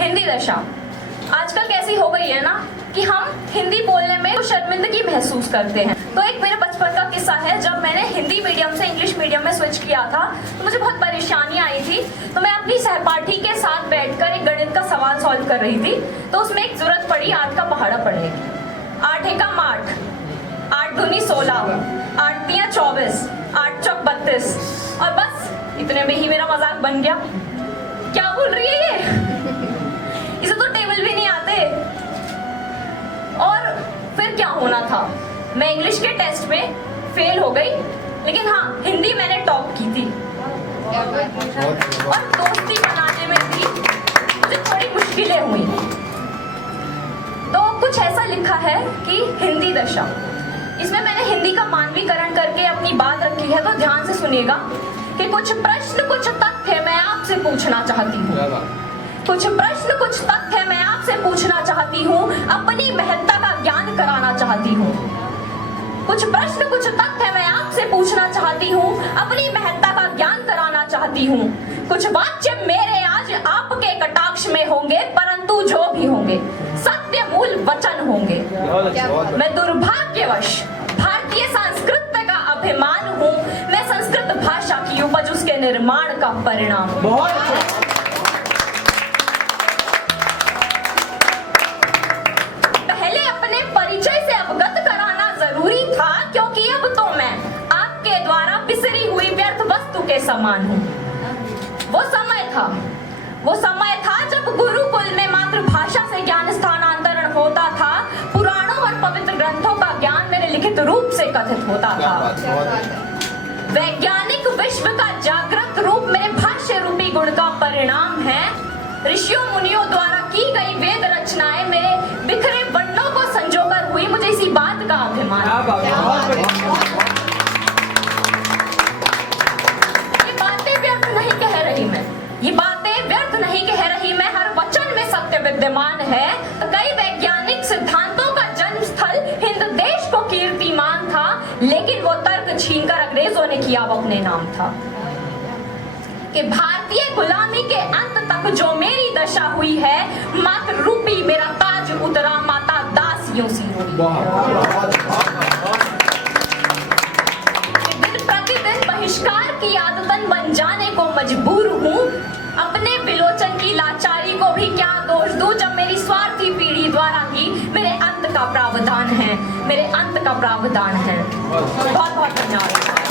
हिंदी दशा आजकल कैसी हो गई है ना कि हम हिंदी बोलने में तो शर्मिंदगी महसूस करते हैं। तो एक मेरे बचपन का किस्सा है, जब मैंने हिंदी मीडियम से इंग्लिश मीडियम में स्विच किया था तो मुझे बहुत परेशानी आई थी। तो मैं अपनी सहपाठी के साथ बैठकर एक गणित का सवाल सॉल्व कर रही थी, तो उसमें एक जरूरत पड़ी 8 का पहाड़ा पढ़ने की। 8 एकम 8, 8 दूनी 16, 8 तियां 24, 8 चौक 32 और बस इतने में ही मेरा मजाक बन गया। क्या बोल रही है ये? इसे तो टेबल भी नहीं आते। और फिर क्या होना था, मैं इंग्लिश के टेस्ट में फेल हो गई, लेकिन हाँ हिंदी मैंने टॉप की थी। और दोस्ती बनाने में भी मुझे थोड़ी मुश्किलें हुई। तो कुछ ऐसा लिखा है कि हिंदी दशा, इसमें मैंने हिंदी का मानवीकरण करके अपनी बात रखी है, तो ध्यान से सुनिएगा कि कुछ प्रश्न कुछ तथ्य मैं आपसे पूछना चाहती हूँ। कुछ प्रश्न कुछ तथ्य मैं आपसे पूछना चाहती हूँ, अपनी महत्ता का ज्ञान कराना चाहती हूँ। कुछ प्रश्न कुछ तथ्य मैं आपसे पूछना चाहती हूँ, अपनी महत्ता का ज्ञान कराना चाहती हूँ। कुछ वाक्य मेरे आज आपके कटाक्ष में होंगे, परंतु जो भी होंगे सत्य मूल वचन होंगे। मैं दुर्भाग्यवश भारतीय संस्कृत का अभिमान हूँ, मैं संस्कृत भाषा की उपज उसके निर्माण का परिणाम। पहले अपने परिचय से अवगत कराना जरूरी था, क्योंकि अब तो मैं आपके द्वारा बिसरी हुई व्यर्थ वस्तु के समान हूँ। वो समय था जब गुरुकुल में मातृभाषा से ज्ञान स्थानांतरण होता था, पुराणों और पवित्र ग्रंथों का ज्ञान मेरे लिखित रूप से कथित होता था। वैज्ञानिक विश्व का जागृत रूप मेरे भाष्य रूपी गुण का परिणाम है। ऋषियों मुनियों द्वारा की गई वेद रचनाएं मेरे बिखरे वर्णों को संजोकर हुई, मुझे इसी बात का अभिमान। ये बातें व्यर्थ नहीं कह रही मैं, ये बातें व्यर्थ नहीं कह रही मैं, हर वचन में सत्य विद्यमान है। कई वैज्ञानिक सिद्धांतों का जन्म स्थल हिंद देश को कीर्तिमान था, लेकिन वो तर्क छीनकर अंग्रेजों ने किया वो अपने नाम था। कि भारतीय गुलामी के अंत तक जो मेरी दशा हुई है, मात्र रूपी मेरा ताज उतरा, माता दासियों सी हुई। दिन प्रतिदिन बहिष्कार की आदतन बन जाने को मजबूर हूँ, अपने विलोचन की लाचारी को भी क्या दोष दूं, जब मेरी स्वार्थी पीढ़ी द्वारा ही मेरे अंत का प्रावधान है, मेरे अंत का प्रावधान है। बहुत बहुत धन्यवाद।